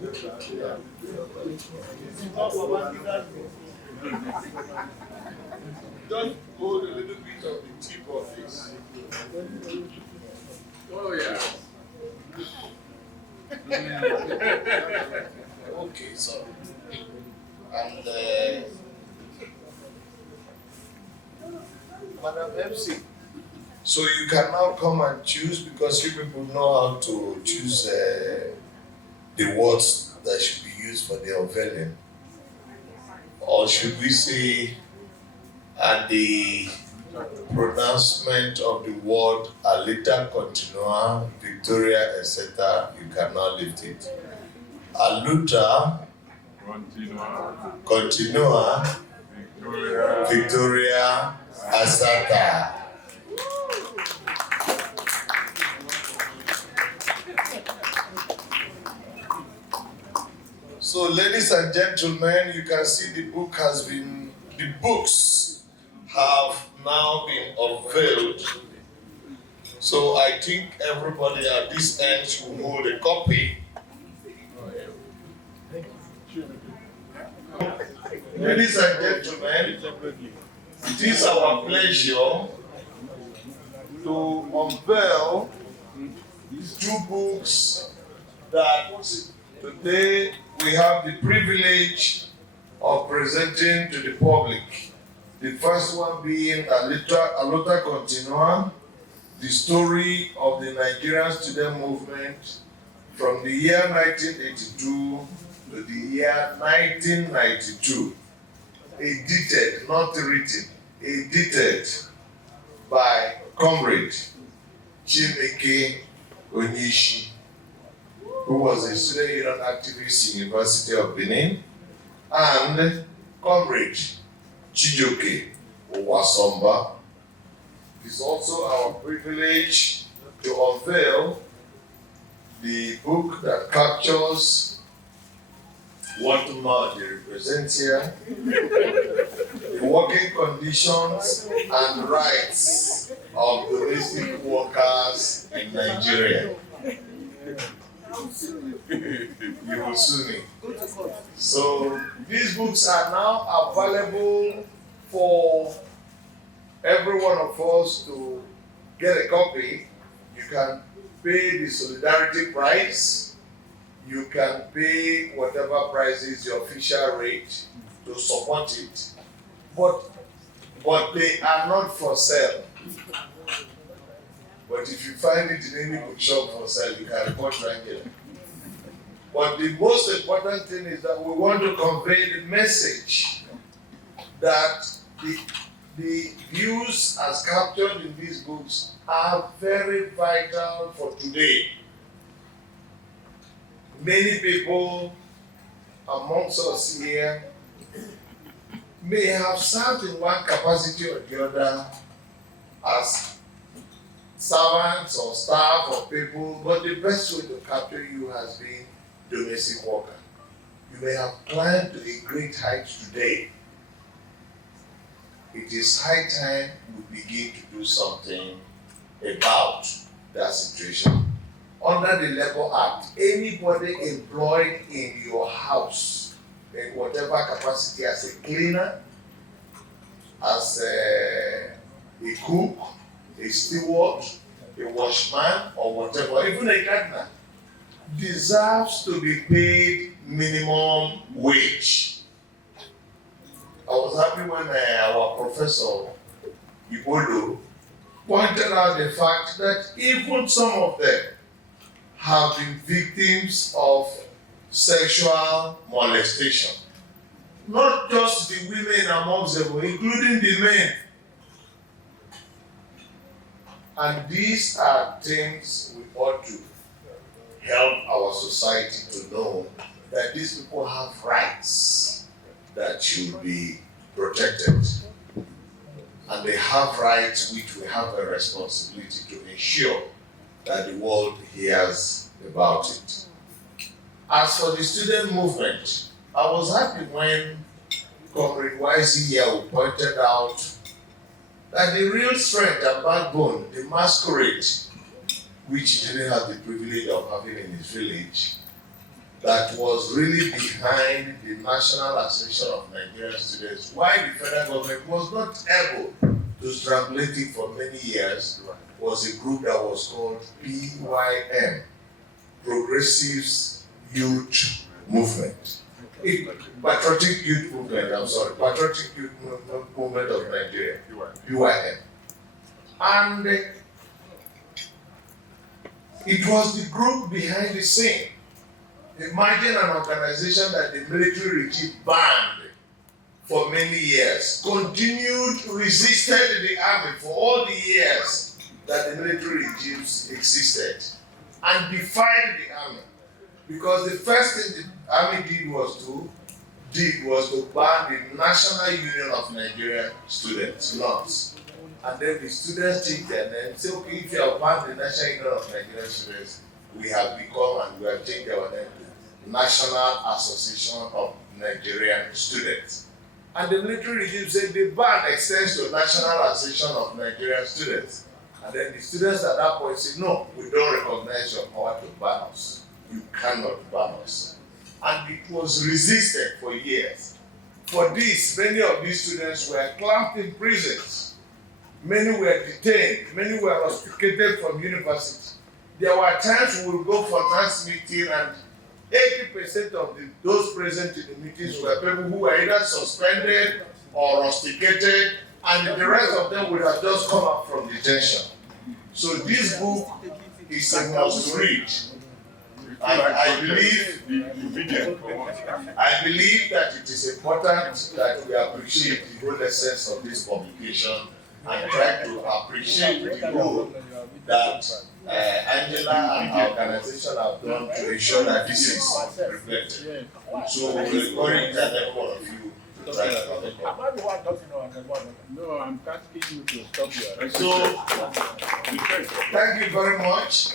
Just hold a little bit of the tip of this. Oh yeah. Okay, so and Madam MC. So you can now come and choose because you people know how to choose the words that should be used for the unveiling. Or should we say at the pronouncement of the word alita continua, Victoria, etc., you cannot lift it. Aluta continua, Victoria, Asata. So, ladies and gentlemen, you can see the books have now been unveiled. So I think everybody at this end should hold a copy. Ladies and gentlemen, it is our pleasure to unveil these two books that today we have the privilege of presenting to the public. The first one being Alota Continua, the story of the Nigerian student movement from the year 1982 to the year 1992. Edited, not written, edited by Comrade Chimeke Onyishi, who was a student union activist in University of Benin, and Comrade Chijioke Owasomba. It is also our privilege to unveil the book that captures what Maji represents here, the working conditions and rights of domestic workers in Nigeria. You will sue me. So these books are now available for every one of us to get a copy. You can pay the solidarity price. You can pay whatever price is the official rate to support it. But they are not for sale. But if you find it in any bookshop for sale, you can report right here. But the most important thing is that we want to convey the message that the views as captured in these books are very vital for today. Many people amongst us here may have served in one capacity or the other as servants or staff or people, but the best way to capture you has been domestic worker. You may have climbed to a great height today. It is high time we begin to do something about that situation. Under the Labour Act, anybody employed in your house, in whatever capacity, as a cleaner, as a cook, a steward, a washman, or whatever, even a gardener, deserves to be paid minimum wage. I was happy when our professor, Ibolo, pointed out the fact that even some of them have been victims of sexual molestation. Not just the women amongst them, including the men. And these are things we ought to help our society to know, that these people have rights that should be protected. And they have rights which we have a responsibility to ensure that the world hears about it. As for the student movement, I was happy when Comrade YZ here pointed out that the real strength and backbone, the masquerade, which he didn't have the privilege of having in his village, that was really behind the National Association of Nigerian Students, why the federal government was not able to translate it for many years, was a group that was called PYM, Progressives Youth Movement. Patriotic Youth Movement of Nigeria, PYM. And it was the group behind the scene. Imagine an organization that the military regime banned for many years, continued, resisted the army for all the years that the military regimes existed, and defied the army. Because the first thing the army did was to ban the National Union of Nigerian Students, NUNS. And then the students take their name, say, okay, if you have banned the National Union of Nigerian Students, we have become and we have changed our name to National Association of Nigerian Students. And the military regime said the ban extends to National Association of Nigerian Students. And then the students at that point said, no, we don't recognize your power to ban us. You cannot ban us. And it was resisted for years. For this, many of these students were clamped in prisons. Many were detained. Many were rusticated from university. There were times we would go for trans meeting and 80% of those present in the meetings were people who were either suspended or rusticated, and the rest of them would have just come up from detention. So this book is a must read. And I believe that it is important that we appreciate the whole essence of this publication and try to appreciate the role that Angela and our organization have done to ensure that this is reflected. So we will encourage every one of you to try to comment. No, I'm asking you to stop your. So, thank you very much.